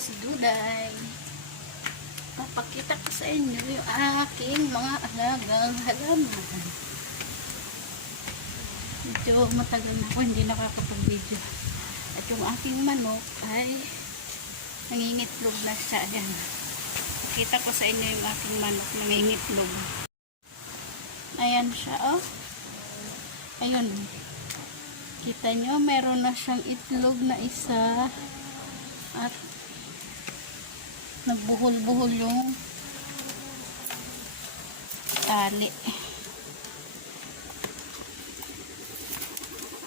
si Duday. Papakita ko sa inyo yung aking mga alagang halaman. Medyo matagal na ako hindi nakakapag-video. At yung aking manok ay nangingitlog na siya. Ayan. Pakita ko sa inyo yung aking manok nangingitlog. Ayan siya, oh. Ayun. Kita nyo, meron na siyang itlog na isa. At nagbuhol-buhol yung tali.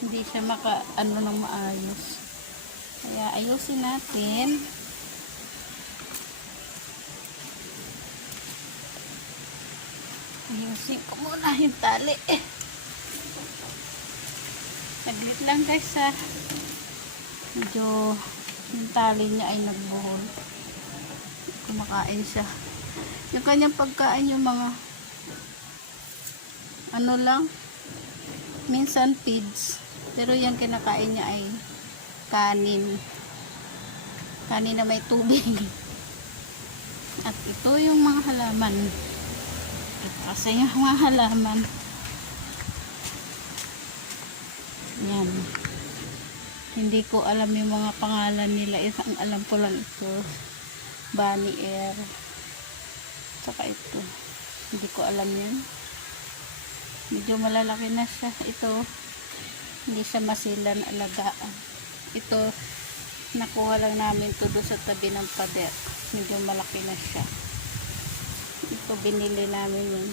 Hindi siya maka-ano nang maayos. Kaya ayusin natin. Ayusin ko muna yung tali. Naglit lang guys ha. Medyo yung tali niya ay nagbuhol. Kumakain siya. Yung kanyang pagkain yung mga ano lang, minsan feeds. Pero yung kinakain niya ay kanin. Kanin na may tubig. At ito yung mga halaman. Ito kasi yung mga halaman. Yan. Hindi ko alam yung mga pangalan nila. Ang alam ko lang ito. Bunny air. Saka ito. Hindi ko alam yun. Medyo malalaki na siya. Ito. Hindi siya masilan alagaan. Ito. Nakuha lang namin ito doon sa tabi ng pader. Medyo malaki na siya. Ito binili namin yun.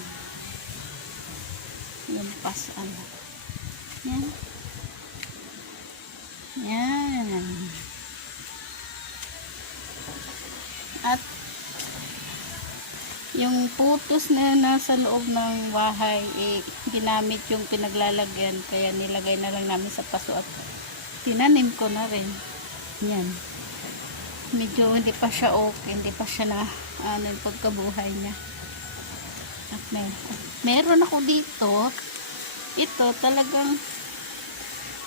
Yung pasan. Yan. Yan. At yung putos na nasa loob ng bahay, ginamit yung pinaglalagyan. Kaya nilagay na lang namin sa paso at tinanim ko na rin. Yan. Medyo hindi pa siya okay. Hindi pa siya na yung pagkabuhay niya. At meron ako dito. Ito talagang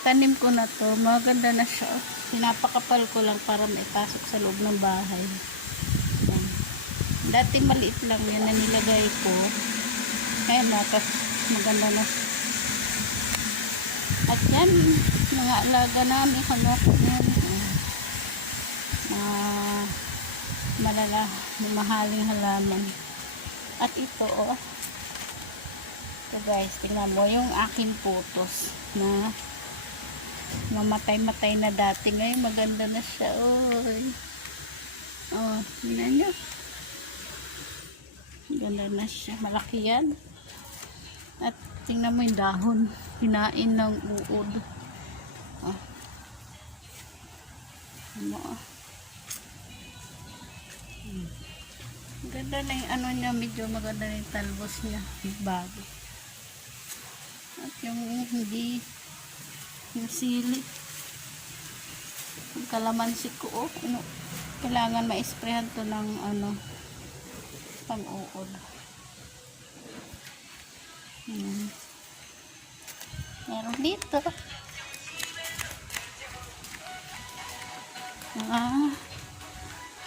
tanim ko na to. Maganda na siya. Pinapakapal ko lang para maipasok sa loob ng bahay. Yan. Dati maliit lang yan na nilagay ko. Kaya maganda na. At yan, mga alaga namin. Yan. Malala, mahaling halaman. At ito, oh. Ito guys, tingnan mo yung aking putos na mamatay-matay na dati. Ngayon maganda na siya. Oy. Oh, tingnan nyo. Maganda na siya. Malaki yan. At tingnan mo yung dahon. Hinain ng uod. Oh. Ano, oh. Maganda na yung ano niya. Medyo maganda na yung talbos niya. Bago. At yung hindi yung sili yung kalamansi ko, oh, ano, kailangan ma-sprayhan to ng ano pang-uod. Meron dito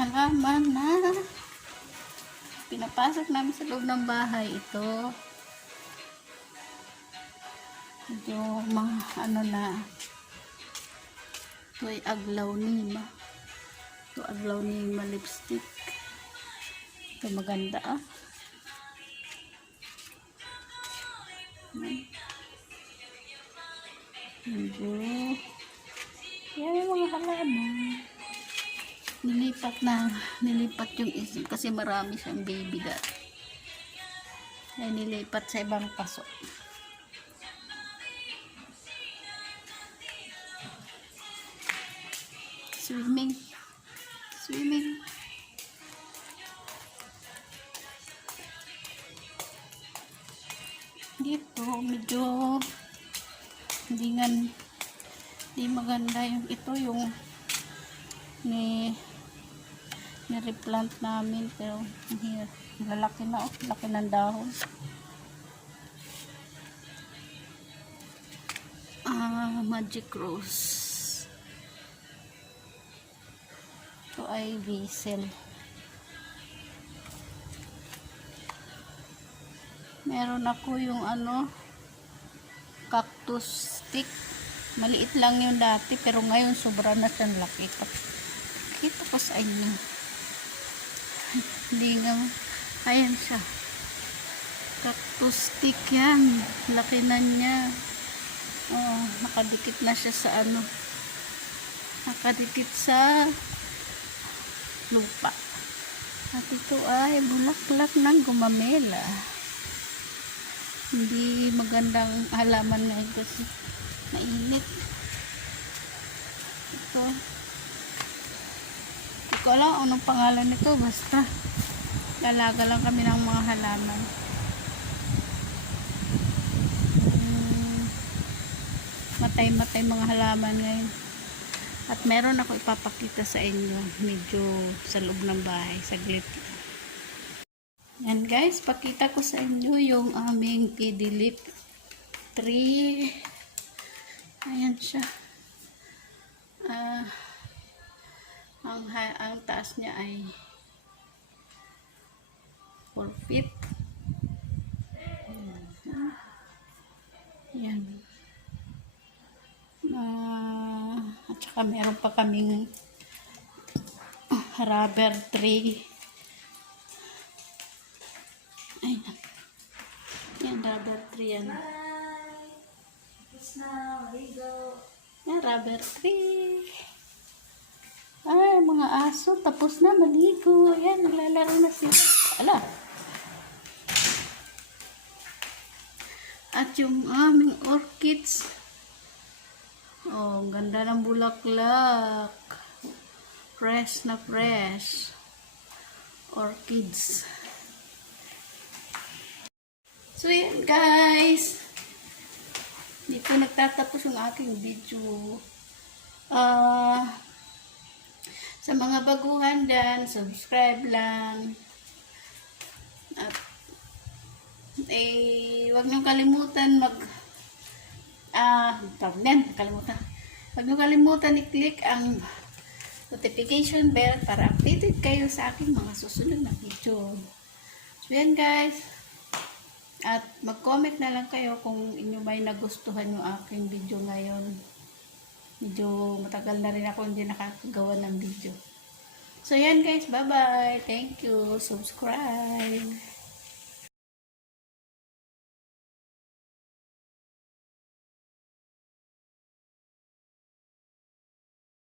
halaman na pinapasok namin sa loob ng bahay. Ito medyo mga ano na ito ay aglaw nima. Ito aglaw nima lipstick. Ito maganda ah. Medyo yan yung mga halaman. Nilipat yung isa kasi marami siyang baby dati. Ay nilipat sa ibang paso. Swimming dito medyo hindi maganda yung ito yung ni-replant namin pero lalaki na, oh, laki ng dahon. Magic rose. Ito ay basil. Meron ako yung cactus stick. Maliit lang yung dati, pero ngayon sobra na siyang laki. Kita ko sa inyo. Hindi nga. Ayan siya. Cactus stick yan. Laki na niya. Oh, nakadikit na siya sa nakadikit sa lupa. At ito ay bulaklak ng gumamela. Hindi magandang halaman ngayon kasi mainit. Ito. Hindi ko alam anong pangalan nito. Basta lalaga lang kami ng mga halaman. Matay-matay mga halaman ngayon. At meron ako ipapakita sa inyo. Medyo sa loob ng bahay. Saglit. Yan guys, pakita ko sa inyo yung aming pidilip tree. Ayan siya. Ang taas niya ay 4 feet. Yan. At saka meron pa kaming rubber tree. Ayan. Yan, rubber tree yan. Yan, rubber tree. Ay, mga aso, tapos na maligo. Ayan, naglalaro na sila. Ala. At yung aming orchids. Oh, ang ganda ng bulaklak. Fresh na fresh. Orchids. So, yan guys. Dito nagtatapos yung aking video. Sa mga baguhan dyan, subscribe lang. At wag niyong kalimutan wag niyong kalimutan i-click ang notification bell para updated kayo sa aking mga susunod na video. So yan guys. At mag-comment na lang kayo kung inyo may nagustuhan yung aking video ngayon. Medyo matagal na rin ako hindi nakagawa ng video. So yan guys, bye bye. Thank you. Subscribe.